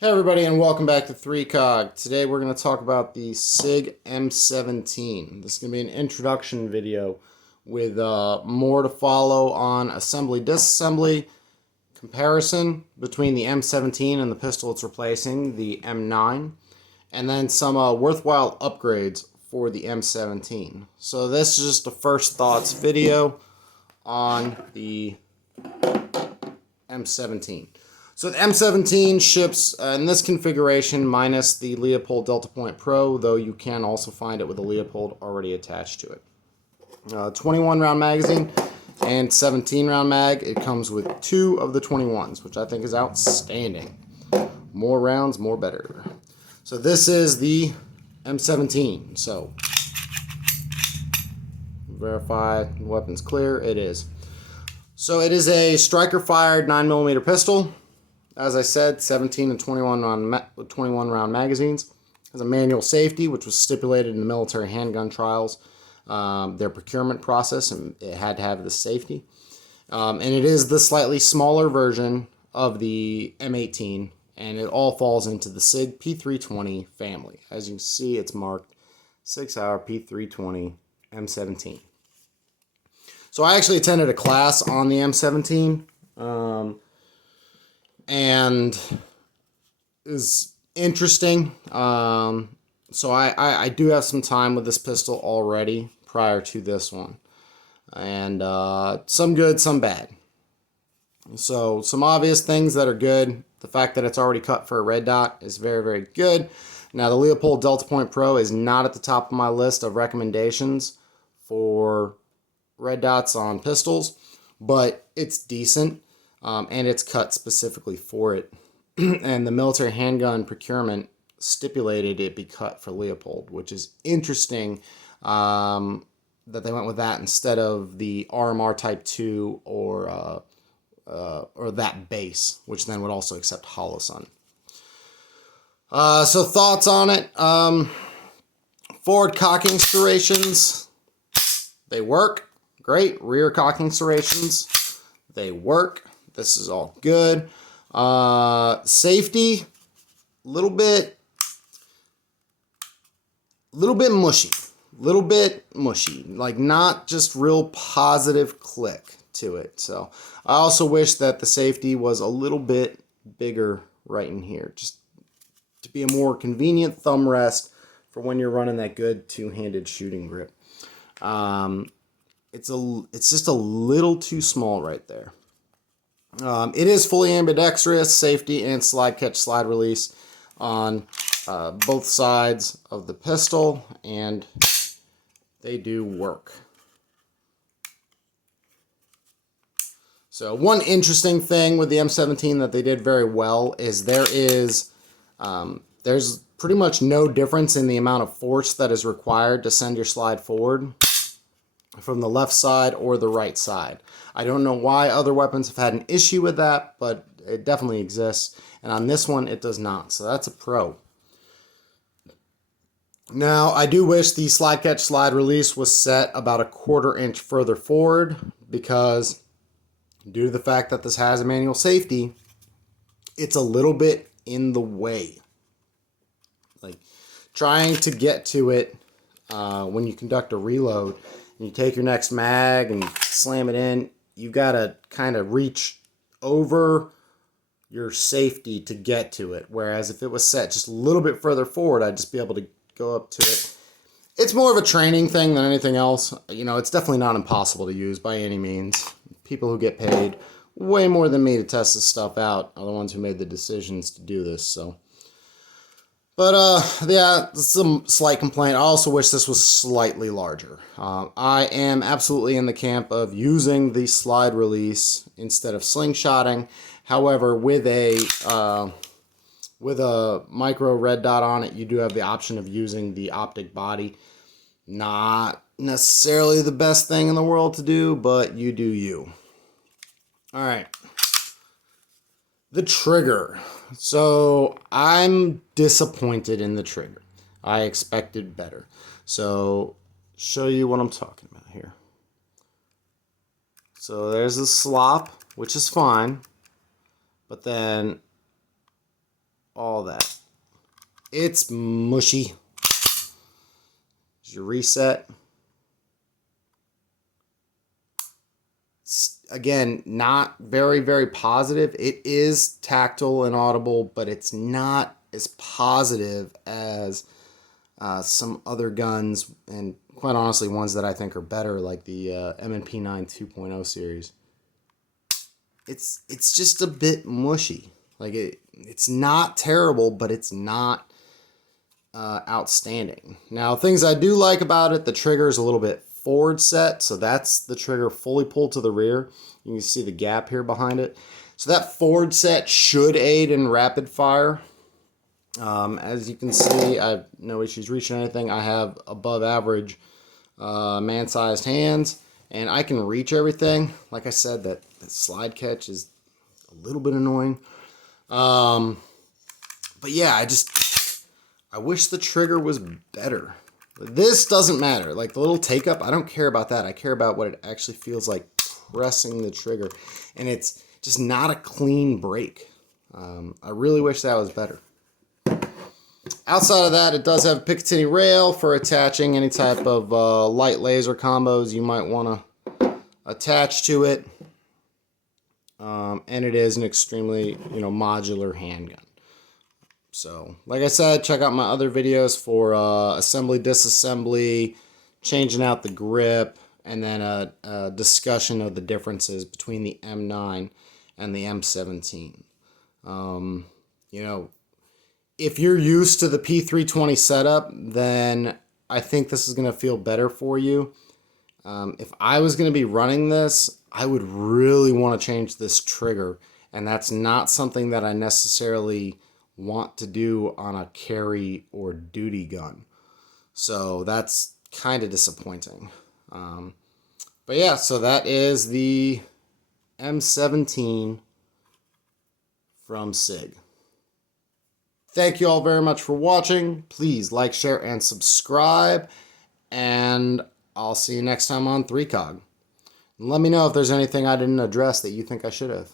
Hey everybody, and welcome back to 3COG. Today we're going to talk about the SIG M17. This is going to be an introduction video with more to follow on assembly disassembly, comparison between the M17 and the pistol it's replacing, the M9, and then some worthwhile upgrades for the M17. So this is just a first thoughts video on the M17. So the M17 ships in this configuration minus the Leopold Delta Point Pro, though you can also find it with a Leopold already attached to it. 21 round magazine and 17 round mag. It comes with 2 of the 21s, which I think is outstanding. More rounds, more better. So this is the M17. So verify weapons clear. It is. So it is a striker fired 9mm pistol. As I said, 17 and 21 round magazines. Has a manual safety, which was stipulated in the military handgun trials, their procurement process, and it had to have the safety. And it is the slightly smaller version of the M18, and it all falls into the SIG P320 family. As you can see, it's marked 6-hour P320 M17. So I actually attended a class on the M17. And is interesting. So I do have some time with this pistol already prior to this one. And some good, some bad. So some obvious things that are good. The fact that it's already cut for a red dot is very, very good. Now the Leopold Delta Point Pro is not at the top of my list of recommendations for red dots on pistols, but it's decent. And it's cut specifically for it. And the military handgun procurement stipulated it be cut for Leopold, which is interesting that they went with that instead of the RMR Type 2 or that base, which then would also accept Holosun. So thoughts on it. Forward cocking serrations, they work. Great. Rear cocking serrations, they work. This is all good. Safety, little bit mushy. Little bit mushy. Like not just real positive click to it. So I also wish that the safety was a little bit bigger right in here. Just to be a more convenient thumb rest for when you're running that good two-handed shooting grip. It's just a little too small right there. It is fully ambidextrous, safety and slide catch slide release on both sides of the pistol, and they do work. So one interesting thing with the M17 that they did very well is there's pretty much no difference in the amount of force that is required to send your slide forward from the left side or the right side. I don't know why other weapons have had an issue with that, but it definitely exists. And on this one, it does not. So that's a pro. Now, I do wish the slide catch slide release was set about a 1/4 inch further forward, because due to the fact that this has a manual safety, it's a little bit in the way. Like trying to get to it when you conduct a reload, and you take your next mag and slam it in, you gotta kind of reach over your safety to get to it. Whereas if it was set just a little bit further forward, I'd just be able to go up to it. It's more of a training thing than anything else. You know, it's definitely not impossible to use by any means. People who get paid way more than me to test this stuff out are the ones who made the decisions to do this, so. But, yeah, some slight complaint. I also wish this was slightly larger. I am absolutely in the camp of using the slide release instead of slingshotting. However, with a micro red dot on it, you do have the option of using the optic body. Not necessarily the best thing in the world to do, but you do you. All right. The trigger. So I'm disappointed in the trigger. I expected better. So show you what I'm talking about here. So there's the slop, which is fine. But then all that. It's mushy. Here's your reset. It's, again, not very, very positive. It is tactile and audible, but it's not as positive as some other guns, and quite honestly, ones that I think are better, like the M&P 9 2.0 series. It's just a bit mushy. Like it's not terrible, but it's not outstanding. Now, things I do like about it, the trigger is a little bit forward set, so that's the trigger fully pulled to the rear. You can see the gap here behind it. So that forward set should aid in rapid fire. As you can see, I have no issues reaching anything. I have above average man-sized hands, and I can reach everything. Like I said, that slide catch is a little bit annoying. But yeah, I wish the trigger was better. This doesn't matter. Like the little take up, I don't care about that. I care about what it actually feels like pressing the trigger. And it's just not a clean break. I really wish that was better. Outside of that, it does have a Picatinny rail for attaching any type of light laser combos you might want to attach to it. And it is an extremely, modular handgun. So, like I said, check out my other videos for assembly, disassembly, changing out the grip, and then a discussion of the differences between the M9 and the M17. If you're used to the P320 setup, then I think this is going to feel better for you. If I was going to be running this, I would really want to change this trigger, and that's not something that I necessarily want to do on a carry or duty gun. So that's kind of disappointing. But yeah, so that is the M17 from SIG. Thank you all very much for watching. Please like, share, and subscribe. And I'll see you next time on 3COG. And let me know if there's anything I didn't address that you think I should have.